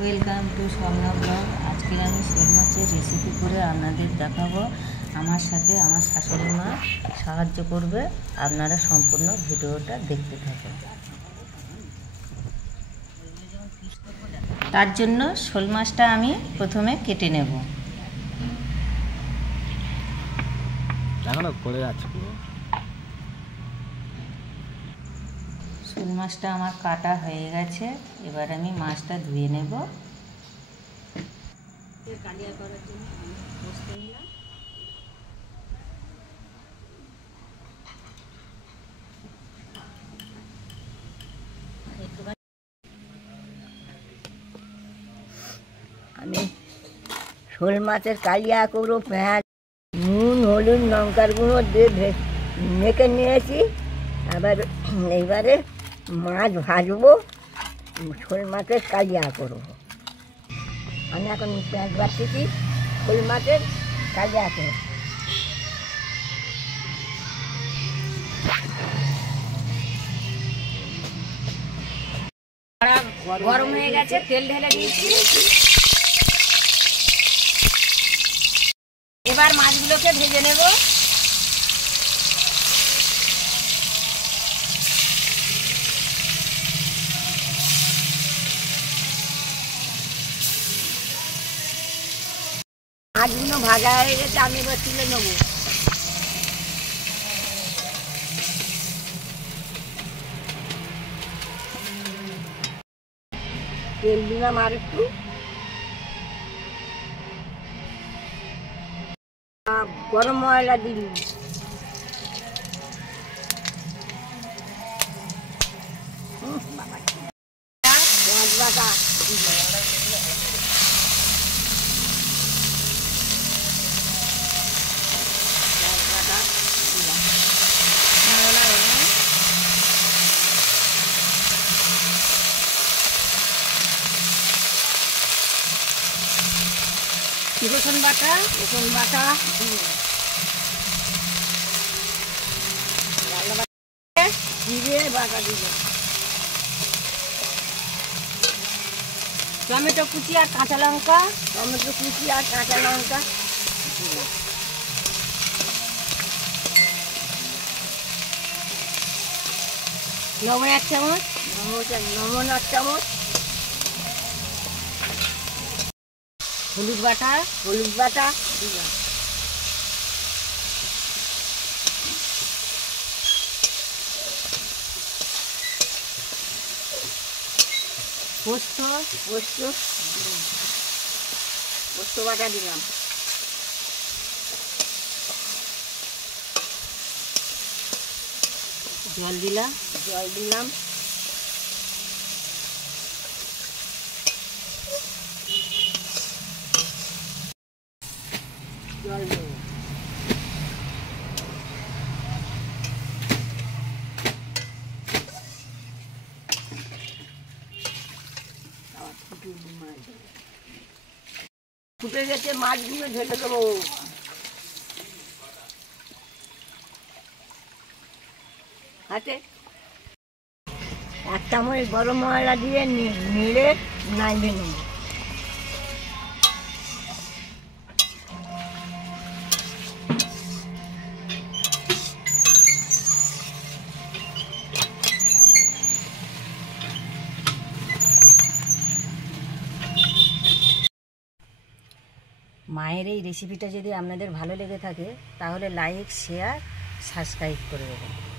Welcome to Swarna blog. আজকে আমি শোল মাছের রেসিপি করে আপনাদের দেখাবো। আমার সাথে আমার শাশুড়ি মা সাহায্য করবে। আপনারা সম্পূর্ণ ভিডিওটা দেখতে থাকুন। তার জন্য শোল মাছটা আমি প্রথমে কেটে নেব। শোল মাছটা আমার কাটা হয়ে গেছে। এবার আমি মাছটা ধুয়ে নেব। কালিয়া করার জন্য বসতে নিলাম। আমি শোল মাছের কালিয়া করবো, পেঁয়াজ, নুন, হলুদ, লঙ্কার গুঁড়ো দিয়ে মেখে নিয়েছি। এইবারে মাছ ভাজবো, শোল মাছের কালিয়া করবো। আমি এখন পেঁয়াজ ভাজতেছি, শোল মাছের কালিয়া করবো। গরম হয়ে গেছে, তেল ঢেলে দিয়েছি। এবার মাছগুলোকে ভেজে নেব। মাছগুলো ভাজা হয়ে গেছে, আমি এবার তুলে নেবো। তেল দিলাম আর একটু, গরম মশলা দিলাম, পেঁয়াজ বাটা রসুন বাটা জিরে বাটা দিল, টমেটো কুচি আর কাঁচা লঙ্কা, লবণ 1 চামচ, লবণ 1 চামচ, হলুদ বাটা দিলাম, পোস্ত বাটা দিলাম, জল দিলাম, জল দেবো, ফুটে গেছে, মাছগুলো ঢেলে দেবো। হাতে 1 চামচ গরম মশলা দিয়ে নেড়ে নাইবে নেব। মায়ের এই রেসিপিটা যদি আপনাদের ভালো লেগে থাকে তাহলে লাইক, শেয়ার, সাবস্ক্রাইব করে দেবেন।